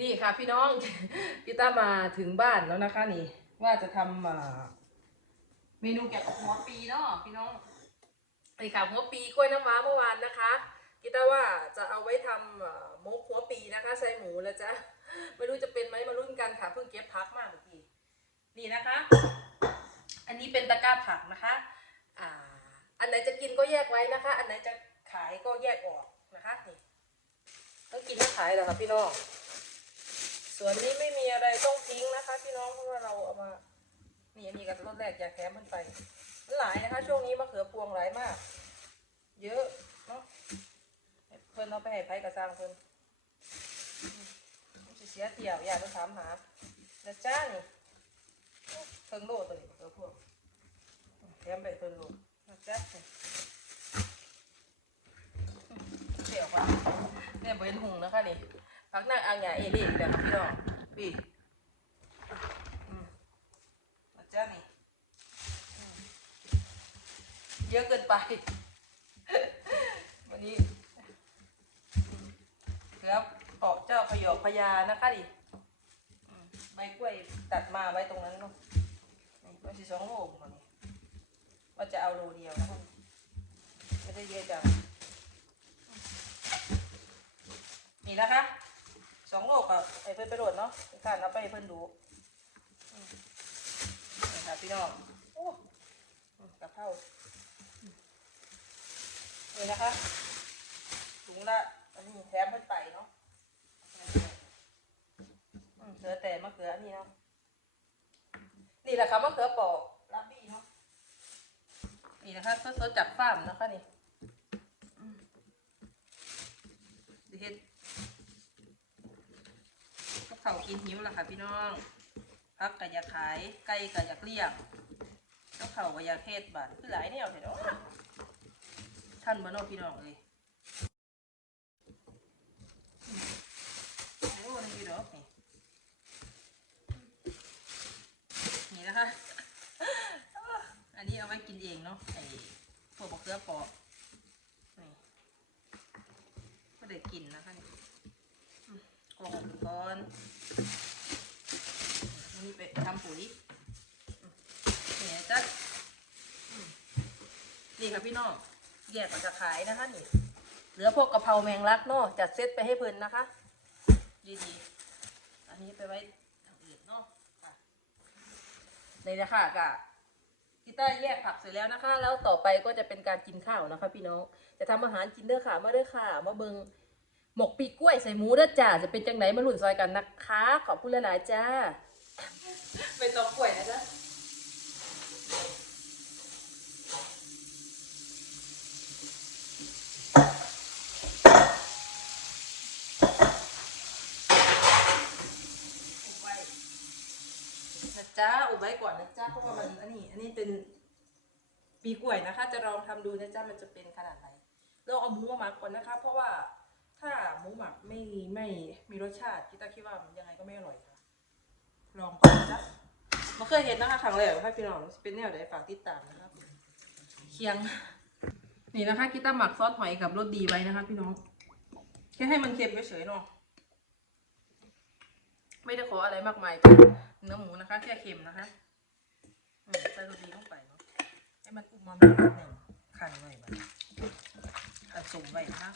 นี่ค่ะพี่น้องพี่ต้ามาถึงบ้านแล้วนะคะนี่ ว่าจะทำเมนูเกี่ยวกับหัวปีเนาะพี่น้องนี่ค่ะหัวปีกล้วยน้ำว้าเมื่อวานนะคะพี่ต้าว่าจะเอาไว้ทำอ่าหมกหัวปีนะคะ ใส่หมูแล้วจ้ะไม่รู้จะเป็นไหมมาลุ้นกันค่ะเพิ่งเก็บพักมาเมื่อกี้นี่นะคะ อันนี้เป็นตะกร้าผักนะคะอ่าอันไหนจะกินก็แยกไว้นะคะ อันไหนจะขายก็แยกออกนะคะนี่ต้องกินทั้งขายเหรอคะพี่น้อง ส่วนนี้ไม่มีอะไรต้องทิ้งนะคะพี่น้องเพราะว่าเราเอามานี่อันนี้กับรถแรกอยากแถมมันไปมันหลายนะคะ ช่วงนี้มะเขือพวงหลายมาก เยอะเนาะเพิ่นเอาไปให้ไผกระซังเพิ่นอืมมันเสียเตี่ยวอยากจะถามหาแล้วจ้านี่เพิ่งโลตัวนี้มะเขือพวงแถมไปเพิ่งโลนะจ้านี่เดี๋ยวก่อนเนี่ยเบนหุงนะคะนี่ พักนั่งอ่างหยาเอเล่เดี๋ยวครับพี่น้องพี่อืมมาจ้านี่เยอะเกินไป วันนี้ครับเกาะเจ้าพยอพญานะคะดิใบกล้วยตัดมาไว้ตรงนั้นเนาะนี่ไว้สิสองโลมันนี่ว่าจะเอาโลเดียวนะคะไม่ได้เยอะจังนี่นะคะ สองโลกอะไอ้เพิ่นไปโดดเนาะไปการเอาไปให้เพิ่นดูนี่ค่ะพี่น้องโอ้อืมกับข้าวอืมนี่นะคะถุงละอันนี้แถมเพิ่นไปเนาะเหลือแต่มะเขืออันนี้เนาะนี่แหละค่ะมะเขือปอกรับบี้เนาะนี่นะคะสดๆจากฟาร์มนะคะนี่อืมเดี๋ยวเฮ็ด พวก เขากินหิวล่ะค่ะพี่น้องพักก็อยากขายไก่ก็อยากเลี้ยงแล้วเขาก็อยากเทศบัตรคือหลายแนวเถอะเนาะท่านบ่เนอพี่น้องเลยนี่นะคะ อันนี้เอาไว้กินเองเนาะไอ้พวกบะเขือปอกนี่ก็ได้กินนะคะนี่ กร อนอันนี้ไปทำปุ๋ยอืมนี่นะจ๊ะนี่ค่ะพี่น้องแยกมาจะขายนะคะนี่เหลือพวกกะเพราแมงลักเนาะจัดเซตไปให้เพิ่นนะคะ ดีๆ อันนี้ไปไว้ทางอื่นเนาะในนะคะกะกีตาแยกผักเสร็จแล้วนะคะ แล้วต่อไปก็จะเป็นการกินข้าวนะคะ พี่น้อง จะทำอาหารกินเด้อค่ะมาเด้อค่ะ มาเบิง หมกปีกกล้วยใส่หมูเด้อจ้าจะเป็นจังไหนมาหลุนซอยกันนะคะ ขอบคุณหลายๆจ้าไปตองกล้วยนะจ๊ะอุบไว้นะจ๊ะอุบไว้ก่อนนะจ๊ะเพราะว่ามันอันนี้ อันนี้เป็นปีกล้วยนะคะ จะลองทำดูนะจ๊ะมันจะเป็นขนาดไหนเราเอาหมูมาหมักก่อนนะคะ เพราะว่า ถ้าหมูหมักไม่ไม่มีรสชาติพี่ตาคิดว่ามันยังไงก็ไม่อร่อยค่ะ ลองก่อนนะมาเคยเห็นนะคะครั้งแรกให้พี่น้องเป็นแนวใดฝากติดตามนะครับเคียง นี่นะคะกีตาหมักซอสหอยกับรสดีไว้นะคะ พี่น้องแค่ให้มันเค็มเฉยๆเนาะไม่ได้ขออะไรมากมายเนื้อหมูนะคะ แค่เค็มนะคะใส่รสดีลงไปเนาะให้มันอุมมินิดหนึ่งขันไว้แบบผสมไว้นะคะ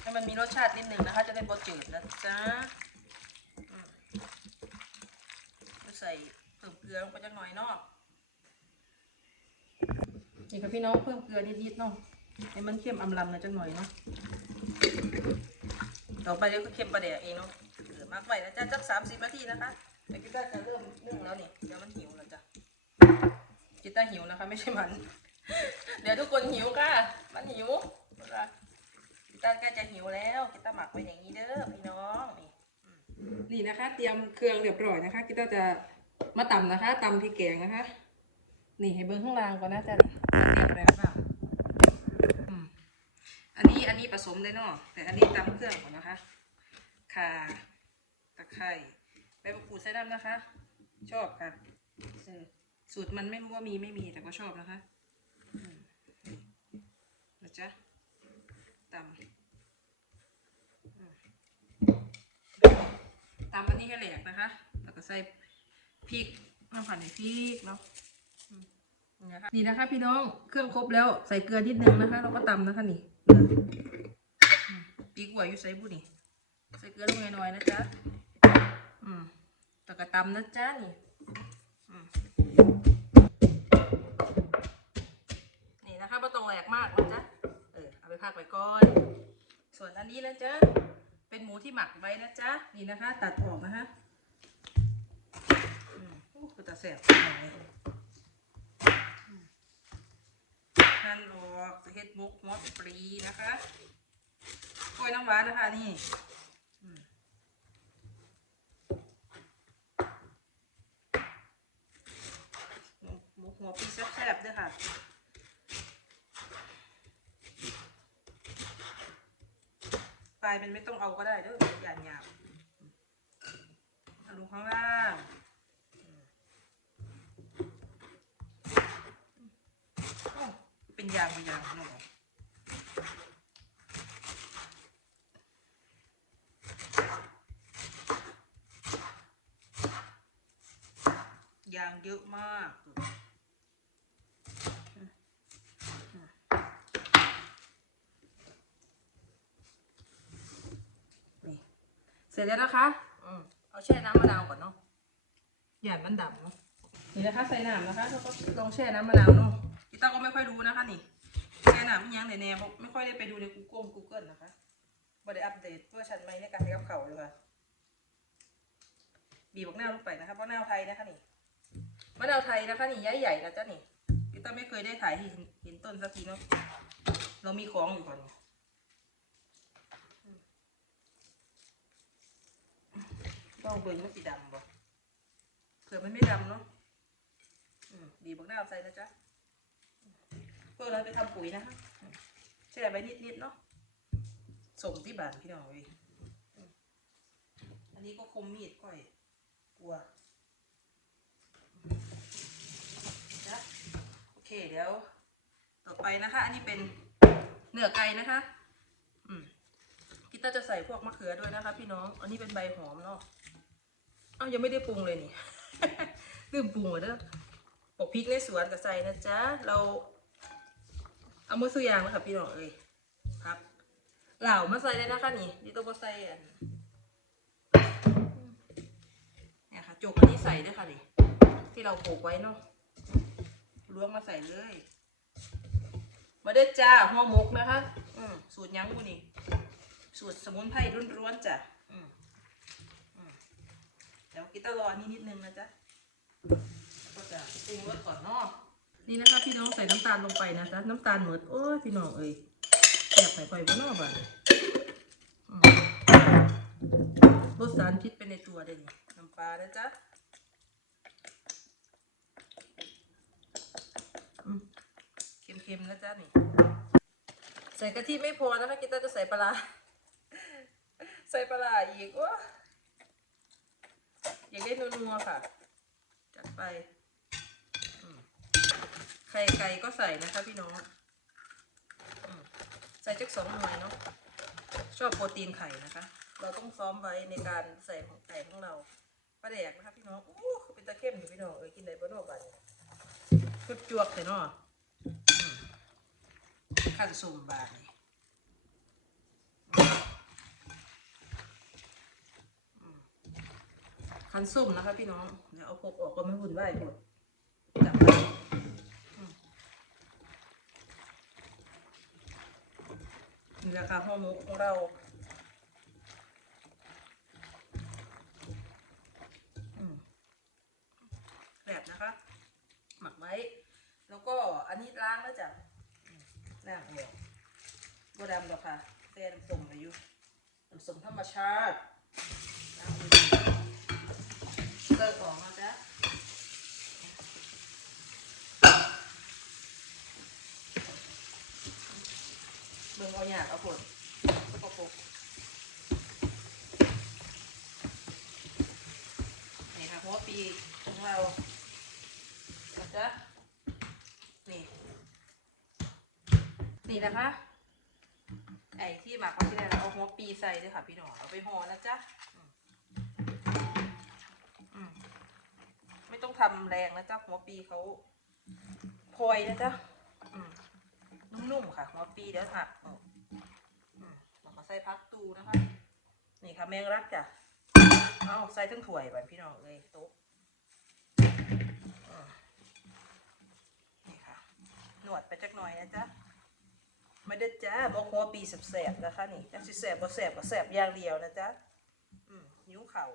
ให้ มันมีรสชาตินิดหนึ่งนะคะ จะได้บดจืดนะจ๊ะใส่เพิ่มเกลือลงไปจักหน่อยเนาะนี่ค่ะพี่น้องเพิ่มเกลือนิดๆเนาะให้มันเค็มอำลำนะจักหน่อยเนาะต่อไปเดี๋ยวก็เค็มประเดี๋ยวเองเนาะเหลือมากไว้นะจ๊ะจักสามสิบนาทีนะคะแต่กีต้าจะเริ่มนึ่งแล้วนี่เดี๋ยวมันหิวแล้วจ้ะกีตาหิวนะคะ ไม่ใช่มัน เดี๋ยวทุกคนหิวค่ะ มันหิวเวลา กีตาร์กล้จะหิวแล้วกีตาร์หมักไว้อย่างนี้เด้อพี่น้องนี่นี่นะคะ เตรียมเครื่องเรียบร้อยนะคะกีตาร์จะมาตำนะคะตำพริกแกงนะคะ นี่ให้เบิ้งข้างล่างก่อนนะจะนี่เตรียมอะไรบ้างอืมอันนี้อันนี้ผสมเลยเนาะแต่อันนี้ตำเครื่องก่อนนะคะข่าตะไคร้ใบมะกรูดใส่น้ำนะคะ ชอบค่ะสูตรมันไม่รู้ว่ามีไม่มีแต่ก็ชอบนะคะมนี่นะจ๊ะ ตำตำอันนี้ให้แหลกนะคะ แล้วก็ใส่พริกน้ำผัดในพริกเนาะนี่นะคะ พี่น้องเครื่องครบแล้วใส่เกลือนิดนึงนะคะ แล้วก็ตำนะคะนี่ปีกหัวอยู่ใส่บุนี่ใส่เกลือลงหน่อยนะจ๊ะแต่ก็ตำนะจ๊ะนี่นี่นะคะไม่ต้องแหลกมากนะจ๊ะ พักไว้ก่อน ส่วนอันนี้นะจ๊ะ เป็นหมูที่หมักไว้นะจ๊ะ นี่นะคะ ตัดออกนะคะอืมโอ้คือตาแสบนั่นออกเฮ็ดมุกมอสปรีนะคะกล้วยน้ำหวานนะคะนี่มหมุกหัวปีแซ่บๆด้วยค่ะ ปลายมันไม่ต้องเอาก็ได้เด้ออย่าหยาบลงข้างล่างเป็นยางเป็นยางหนูยางเยอะมากนี่ เส ร็จแล้วนะคะอืมเอาแช่น้ำมะนาวก่อนเนาะอย่ามันดำเนาะนี่นะคะใส่น้ำนะคะแล้วก็ลองแช่น้ำมะนาวเนาะพี่ต้าก็ไม่ค่อยรู้นะคะนี่แช่น้ำอีหยังแน่ๆเพราะไม่ค่อยได้ไปดูใน Google Google นะคะไม่ได้อัปเดตเวอร์ชันใหม่ในการใช้กับเขาวเลยค่ะบีบบักนาวลงไปนะคะมะนาวไทยนะคะนี่มะนาวไทยนะคะนี่ย้ายใหญ่นะจ๊ะนี่พี่ต้าไม่เคยได้ถ่ายให้เห็นเห็นต้นสักทีเนาะเรามีของอยู่ก่อน ต้องเบิ่งมันสีดำบ่เผื่อมันไม่ดำเนาะอืมบีบบักหน้าใส่นะจ๊ะเพื่อเราไปทำปุ๋ยนะคะแช่ไว้นิดๆเนาะสมที่บ้านพี่น้องเว้ยอันนี้ก็คมมีดก้อยกลัวนะโอเคเดี๋ยว ต่อไปนะคะ อันนี้เป็นเนื้อไก่นะคะ อืมกิต้าจะใส่พวกมะเขือด้วยนะคะ พี่น้อง อันนี้เป็นใบหอมเนาะ อ้าวยังไม่ได้ปรุงเลยนี่ ลืมปรุงหรอเด้อปอกพริกในสวนกับใส่นะจ๊ะ เรา เอามือซื้อยางนะคะพี่น้องเอ้ยครับ เหล่ามาใส่เลยนะคะนี่นี่ตัวบใส่อันเนี่ยค่ะจุกอันนี้ใส่ด้วยค่ะนี่ที่เราโขลกไว้เนาะล้วงมาใส่เลย มาเด้อจ้าห่อหมกนะคะ อืมสูตรยังกูนี่ สูตรสมุนไพรร้วนๆจ้ะ ดี๋ยวกินตรออันนี้นิดนึงนะจ๊ะแล้วก็จะปรุงรสก่อนเนาะนี่นะคะพี่น้องใส่น้ำตาลลงไปนะจ๊ะน้ำตาลหมดโอ้ยพี่น้องเอ้ยแอบไปไปบ้านนอกบ้านอืมลดสารพิษไปในตัวเด่นน้ำปลานะจ๊ะอืมเค็มๆนะจ๊ะนี่ใส่กะทิไม่พอนะคะกิตาจะใส่ปลาร้าใส่ปลาร้าอีกวะ อยากได้นัวๆค่ะ จัดไปไข่ไก่ก็ใส่นะคะพี่น้องใส่จักสองหน่วยเนาะชอบโปรตีนไข่นะคะ เราต้องซ้อมไว้ในการใส่ของไก่ของเราปลาแดกนะคะพี่น้องอู้เป็นตะเข้มอยู่พี่น้องเอ้ยกินได้บ่เนอกบ้านชุดจวกเลยเนาะอืมขั้นสุ่มบาทนี่ คันส้มนะคะพี่น้อง เดี๋ยวเอาพกออกก็ไม่หุ่นไหวหมดจับไปอืมนี่แหละค่ะห่อหมกของเราอืมแบบนะคะ หมักไว้ แล้วก็อันนี้ล้างแล้วจ้ะอืมล้างออกบัวดำหรอกค่ะแซ่น้ำส้มอายุน้ำส้มธรรมชาติล้างมือ เลิกออกมาจ้ะเบิ่ งเอาหยาดเอาผลแล้วก็ปกนี่ค่ะหัวปีของเรานะจ๊ะนี่ นี่นะคะ ไอ้ที่หมักไว้ที่ไหนเราเอาหัวปีใส่ด้วยค่ะพี่หนอเอาไปห่อนะจ๊ะอืมไม่ต้องทำแรงนะจ๊ะหัวปีเขาพลอยนะจ๊ะอืมนุ่มๆค่ะหัวปีเดี๋ยวหักออกอืมแล้วก็ ใส่พักตูนะคะ นี่ค่ะแมงรักจ้ะ เอาใส่ทั้งถ้วยแบบพี่น้องเลยโต๊ะนี่ค่ะ หนวดไปจักหน่อยนะจ๊ะไม่ได้จ้าบอกหัวปีแสบๆนะคะนี่จักสิแสบบ่แสบก็แสบอย่างเดียวนะจ๊ะ อืมนิ้วเข่า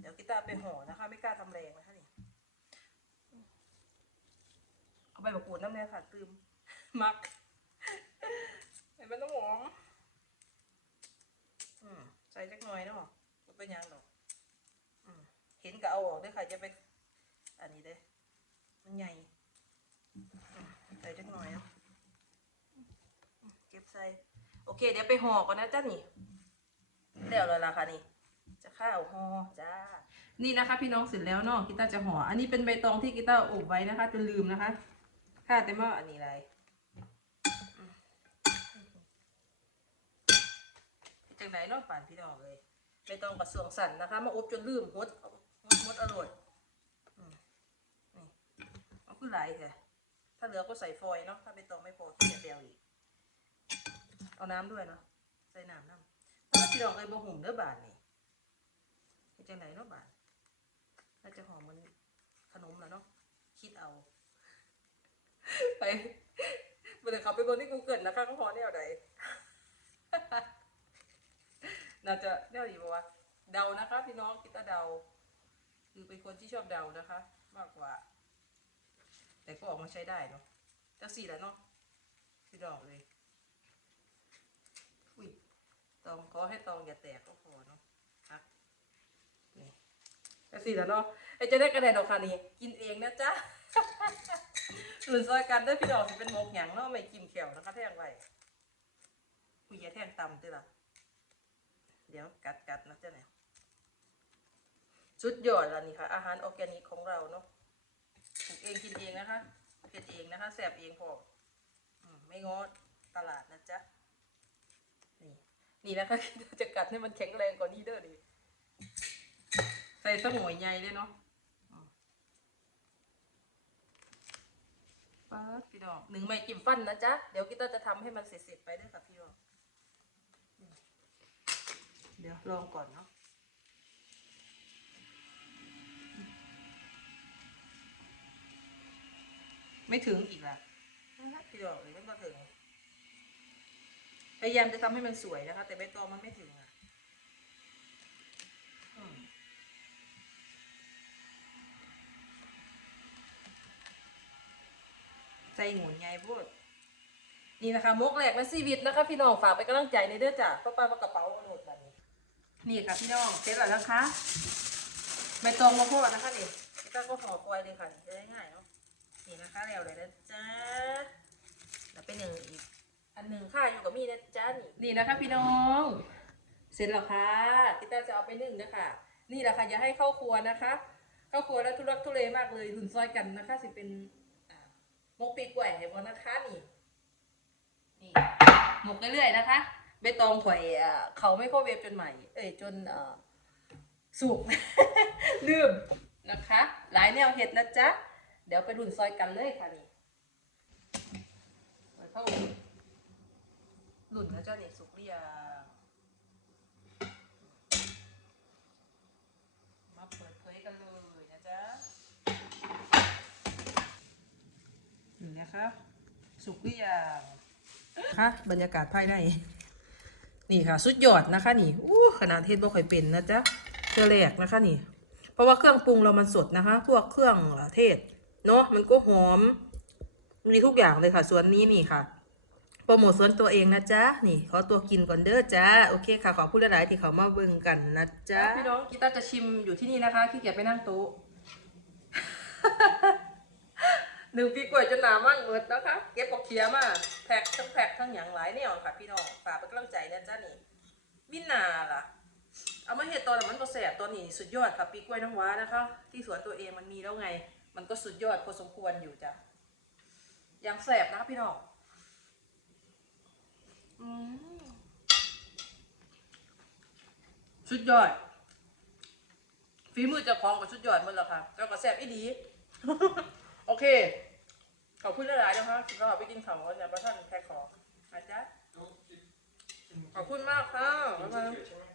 เดี๋ยวกีตาร์ไปห่อนะคะ ไม่กล้าทำแรงนะคะนี่ เอาใบมะกรูดน้ำเนี่ยค่ะ ตืมมักเห็นมันต้องหอมอืม ใส่จักหน่อยเนาะก็เป็นยังดอกอืมเห็นก็เอาออกด้วยค่ะจะไป อันนี้เด้มันใหญ่ใส่จักหน่อยเนาะเก็บใส่ โอเค เดี๋ยวไปห่อก่อนนะจ้านี่เดี๋ยวเลยล่ะค่ะนี่ จะข้าวห่อจ้า นี่นะคะ พี่น้องเสร็จแล้วเนาะกีตาร์จะห่อ อันนี้เป็นใบตองที่กีตาร์อบไว้นะคะจนลืมนะคะ ค่าแต่ว่าอันนี้อะไรอืม จังไหนเนาะป่านพี่น้องเลยใบตองกับสวงสันนะคะ มาอบจนลืมหดหดหดอร่อยอืมนี่เอาขึ้นไหลายแค่ถ้าเหลือก็ใส่ฟอยเนาะถ้าใบตองไม่พอเกียเดียวอีกเอาน้ำด้วยเนาะใส่น้ำน้ำแต่ว่าพี่น้องเอ้ยบ่หุ่มเด้อบานนี่เฮ็ดจังไหนเนาะบานน่าจะหอมเหมันขนมแล้วเนาะคิดเอา ไปเมื่อเขาไปบนที่กูเกิลนะคะก็พอแนวใด น่าจะแนวดีปะวะเดานะคะ พี่น้องคิดว่าเดา คือเป็นคนที่ชอบเดานะคะ มากกว่า แต่ก็ออกมาใช้ได้เนาะจังสี่แล้วเนาะพี่น้องเลยอุ้ยตองขอให้ตองอย่าแตกก็พอเนาะครับนี่จังสี่แล้วเนาะไอ้จะได้กระเด็นอกค่ะนี่กินเองนะจ๊ะส่วนซอยกันได้พี่ดอกสิเป็นมกหยังเนาะไม่กินเขียวนะคะแท่งไว้คุยอย่าแท่งต่ำด้วยล่ะ เดี๋ยวกัดกัดนะเจ้าเนี่ยสุดยอดแล้วนี่ค่ะ อาหารออร์แกนิกของเราเนาะปลูกเองกินเองนะคะเก็บเองนะคะแสบเองพอไม่งอตลาดนะจ๊ะนี่นี่นะคะจะกัดให้มันแข็งแรงกว่านี้เด้อดิใส่สมวยใหญ่เลยเนาะป๊าดพี่ดอกหนึ่งไม่จิ้มฟันนะจ๊ะ เดี๋ยวกีตาจะทำให้มันเสร็จๆไปด้วยค่ะพี่ดอกอืม เดี๋ยวลองก่อนเนาะไม่ถึงอีกละพี่ดอกเลยต้องมาถึง พยายามจะทำให้มันสวยนะคะ แต่ใบตองมันไม่ถึงอะใจหมุนไงพูดนี่นะคะมกแรกในชีวิตนะคะ พี่น้องฝากไปกำลังใจในเด้อจ้ะป้าป้าว่ากระเป๋าโหลดแบบนี้ นี่ค่ะพี่น้องเสร็จแล้วนะคะใบตองมาโพดนะคะนี่พี่ต้าก็ห่อฟอยเลยค่ะจะได้ง่ายเนาะนี่นะคะแล้วเลยนะจ๊ะแล้วเป็นหนึ่งอีกอันหนึ่งค่ะอยู่กับมีนะจ๊ะนี่นี่นะคะ พี่น้อง เสร็จแล้วค่ะพี่ต้าจะเอาไปนึ่งนะคะนี่แหละค่ะอย่าให้เข้าครัวนะคะเข้าครัวแล้วทุรักทุเลมากเลยหุ่นซอยกันนะคะ สิเป็นหมกปีกแกว่งเห็นบ่นะคะนี่นี่หมกเรื่อยๆนะคะ ใบตองถวยเอ่อเขาไม่เข้าเวฟจนใหม่ เอ้ยจนสุกลืมนะคะ หลายแนวเห็ดนะจ๊ะ เดี๋ยวไปรุ่นซอยกันเลยค่ะนี่ไปเข้ารุ่นนะจ๊ะนี่สุกหรือยังมาเปิดเผยกันเลยนะจ๊ะนี่นะคะสุกหรือยังคะบรรยากาศภายใน นี่ค่ะ สุดยอดนะคะนี่อู้ขนาดเทศบ่ค่อยเป็นนะจ๊ะเจอแรกนะคะนี่ เพราะว่าเครื่องปรุงเรามันสดนะคะ พวกเครื่องเทศเนาะมันก็หอมมีทุกอย่างเลยค่ะส่วนนี้นี่ค่ะโปรโมทส่วนตัวเองนะจ๊ะนี่ขอตัวกินก่อนเด้อจ้าโอเคค่ะขอพูดหลายๆที่เขามาเบิ่งกันนะจ๊ะพี่น้องกีตาร์จะชิมอยู่ที่นี่นะคะขี้เกียจไปนั่งโต๊ะ หนึ่งปีกล้วยจนหนามั่งเมิดนะคะเก็บปอกเขียมาแพ็คทั้งแพ็คทั้งอย่างหลายแนวค่ะ พี่น้องฝากเป็นกำลังใจนะจ๊ะนี่มินาล่ะ เอามาเห็ดตอนมันก็แสบตอนนี้สุดยอดค่ะปีกล้วยน้ำว้านะคะ ที่สวนตัวเองมันมีแล้วไง มันก็สุดยอดพอสมควรอยู่จ้ะยังแสบนะคะพี่น้องสุดยอดฝีมือเจะคล้าของกับชุดยอดหมดแล้วค่ะแล้วก็แซ่บอีดี โอเค ขอบคุณหลายๆนะคะสำหรับไปกินข้าวกันเนี่ยประท่านแค่ขออาจารย์ขอบคุณมากค่ะบ๊ายบา